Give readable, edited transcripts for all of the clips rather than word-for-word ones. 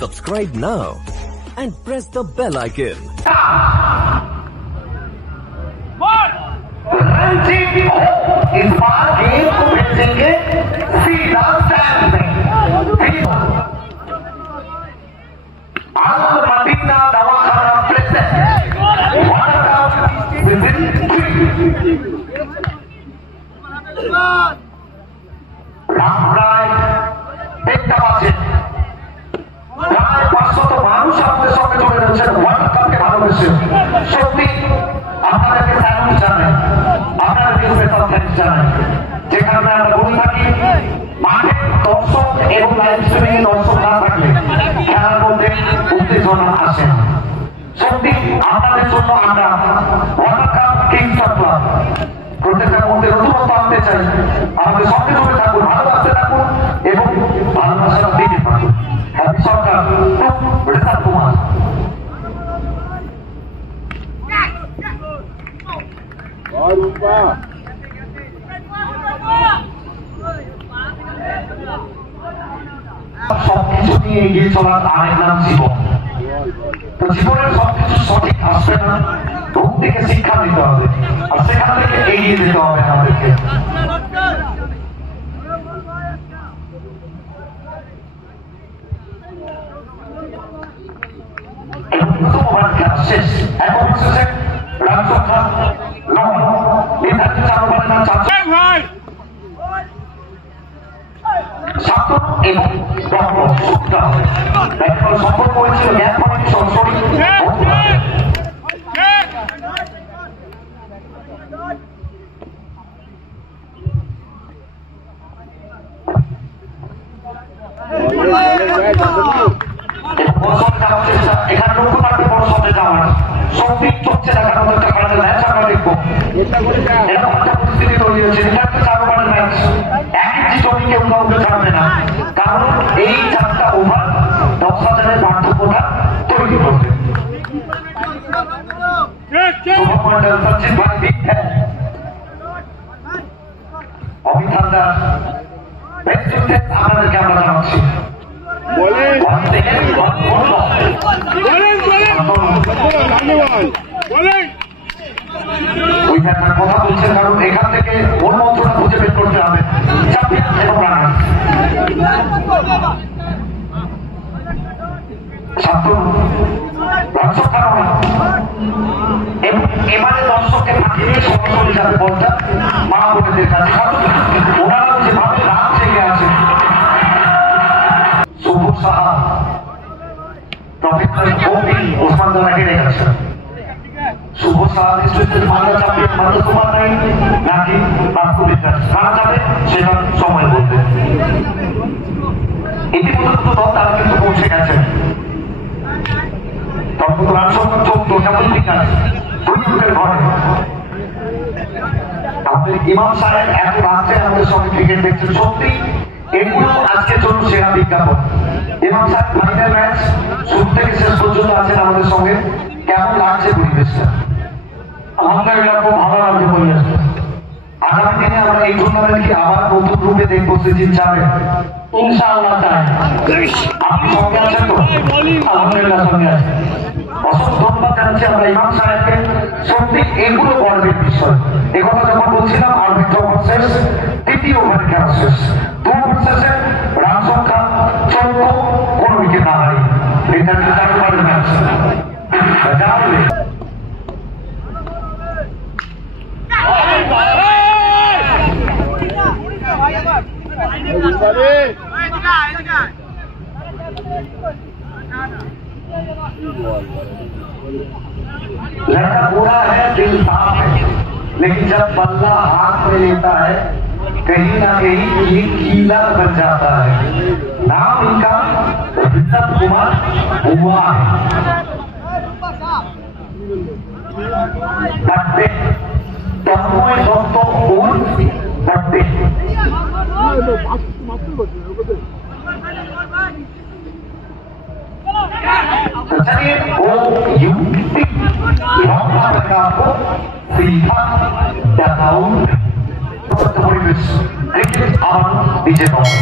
Subscribe now and press the bell icon. इस बार game को भेजेंगे सीधा स्टैंड में। मदीना दवाखाना प्रेजेंट রামরায় দেখতে পাচ্ছেন প্রায় 500 মানুষ আমাদের সঙ্গে জড়িয়ে রয়েছেন ওয়ার্ল্ড কাপকে ভালোবেসে। সত্যি আপনাদেরকে স্যালুট জানাই, আপনাদেরকে স্পেশাল থ্যাঙ্কস জানাই। যেখানে আমরা বলে থাকি মাঠে দর্শক এবং লাইভ স্ট্রিমিং এ দর্শক না থাকলে খেলার মধ্যে উত্তেজনা আসে না। সত্যি আপনাদের জন্য আমরা ওয়ার্ল্ড কাপ কিংস ক্লাব প্রত্যেকটা মধ্যে নতুনত্ব আনতে চাই। আমাদের সঙ্গে জুড়ে থাকুন, ভালোবাসতে থাকুন এবং ভালোবাসাটা দিতে থাকুন। হ্যাপি সরকার রেজাল্ট কুমার। সবকিছু নিয়ে এগিয়ে চলার আরেক নাম জীবন। তো জীবনের সবকিছু সঠিক আসবে না, ঘুম থেকে শিক্ষা দিতে হবে আর সেখান থেকে এগিয়ে যেতে হবে আমাদেরকে। শেষ এখন শেষে রান সংখ্যা 9 নির্ধারিত 4 ওভারের মান 4 এবং সম্পর্ক হয়েছিল জ্ঞান পয়েন্ট সরাসরি এখানে লক্ষ্য থাকবে বড় শব্দে যাওয়ার সত্যি চলছে দেখার মতো একটা খেলা ম্যাচ আমরা দেখবো। এরকম একটা পরিস্থিতি তৈরি হয়েছে, এটা একটা 4 ওভারের ম্যাচ। একই জমি কেউ কাউকে ছাড়বে না, কারণ এই 4টা ওভার 10,000-এর পার্থক্যটা তৈরি করবে। শুভমন্ডল সচিন ভাই বিখ্যাত অভিধানদার আপনাদেরকে আমরা জানাচ্ছি কথা বলছেন, কারণ এখান থেকে মূল মন্ত্রটা খুঁজে বের করতে হবে। এবারে দর্শককে পাঠিয়ে সরাসরি যাবে বলটা মা বোনেদের কাছে, কারণ ওনারা যেভাবে রাত জেগে আছে। শুভ সাহা ওসমান দ্বারা হেরে গেছে। শুভ সাহা নিশ্চয়ই মারা যাবে, মারা তোমার নাই নাকি বাস্তবিক মারা যাবে সেটা সময় বলবে। ইতিমধ্যে দুটো দল তারা কিন্তু পৌঁছে গেছে। তখন রান সংখ্যা 14 কেমন বিকাশ 2 উইকেটের ঘরে। আমাদের ইমাম সাহেব এত রাত্রে আমাদের সঙ্গে ক্রিকেট দেখছেন, সত্যি এগুলো আজকের জন্য সেরা বিজ্ঞাপন। ইমাম সাহেব ফাইনাল ম্যাচ শুরু থেকে শেষ পর্যন্ত আছেন আমাদের সঙ্গে। কেমন লাগছে পরিবেশটা? আলহামদুলিল্লাহ খুব ভালো লাগছে পরিবেশটা। আগামী দিনে আমরা এই টুর্নামেন্টকে আবার নতুন রূপে দেখবো সিজন 4 ইনশাআল্লাহ। তাই আপনি সঙ্গে আছেন তো? আলহামদুলিল্লাহ সঙ্গে আছেন। অসংখ্য ধন্যবাদ জানাচ্ছি আমরা ইমাম সাহেবকে। সত্যি এগুলো গর্বের বিষয়। একথা যখন বলছিলাম আর্মিক ওভার শেষ, 3টি ওভার খেলা শেষ, 2 ওভার শেষে রান সংখ্যা 14, কোন উইকেট না হারিয়ে এটা 4 ওভারের ম্যাচ। लड़का बूढ़ा है, दिल साफ है, लेकिन जब बल्ला हाथ में लेता है कहीं ना कहीं ये कीला बन जाता है। नाम इनका ऋषभ कुमार हुआ है। बट्टे तन्मय दत्त उर्फ बट्टे। चलिए वो युक्ति आपको सीधा देखाऊं। পরিবেশ ক্রিকেট আমার নিজে নয়।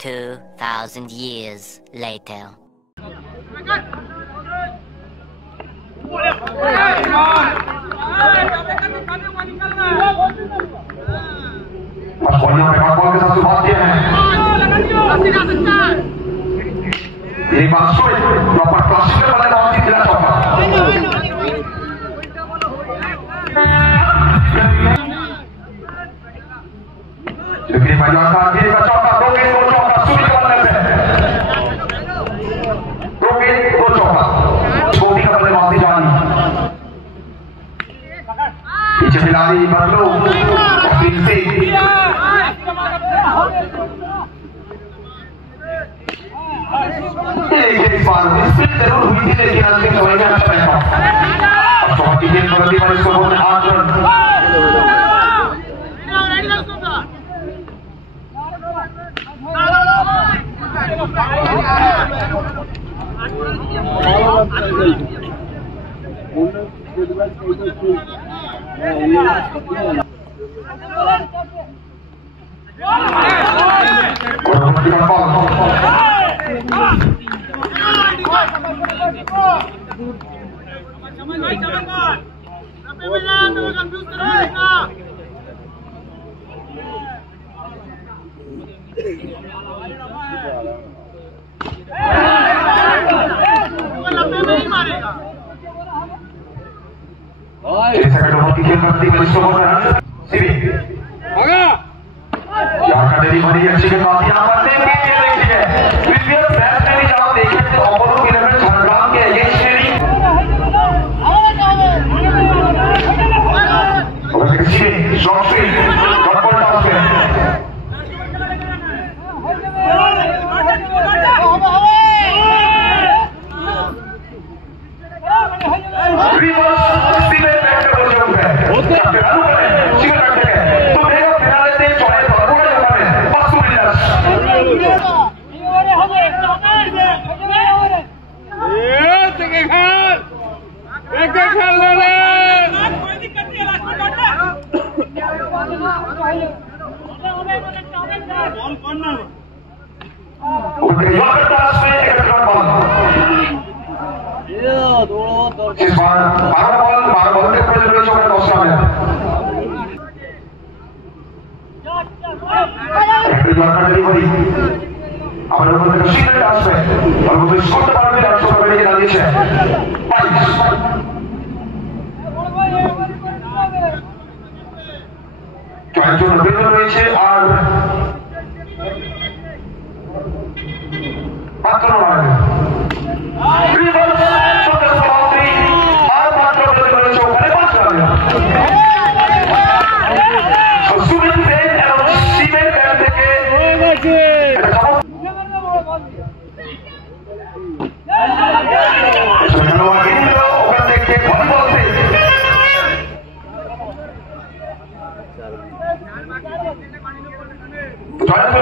$2,000 years later. একটা দরকার ডেলিভারি আমাদের মধ্যে একটা সিগারেট আসবে তার মধ্যে করতে পারবে 100 টাকা নিয়ে দাঁড়িয়েছে কয়েকজন বেতন রয়েছে আর মাত্র নয় আর মাত্র বেতন রয়েছে ওখানে 5 টাকা সুমিত সেন এবং শিবের ব্যাংক থেকে ওখান থেকে ভলিবল জয়পুর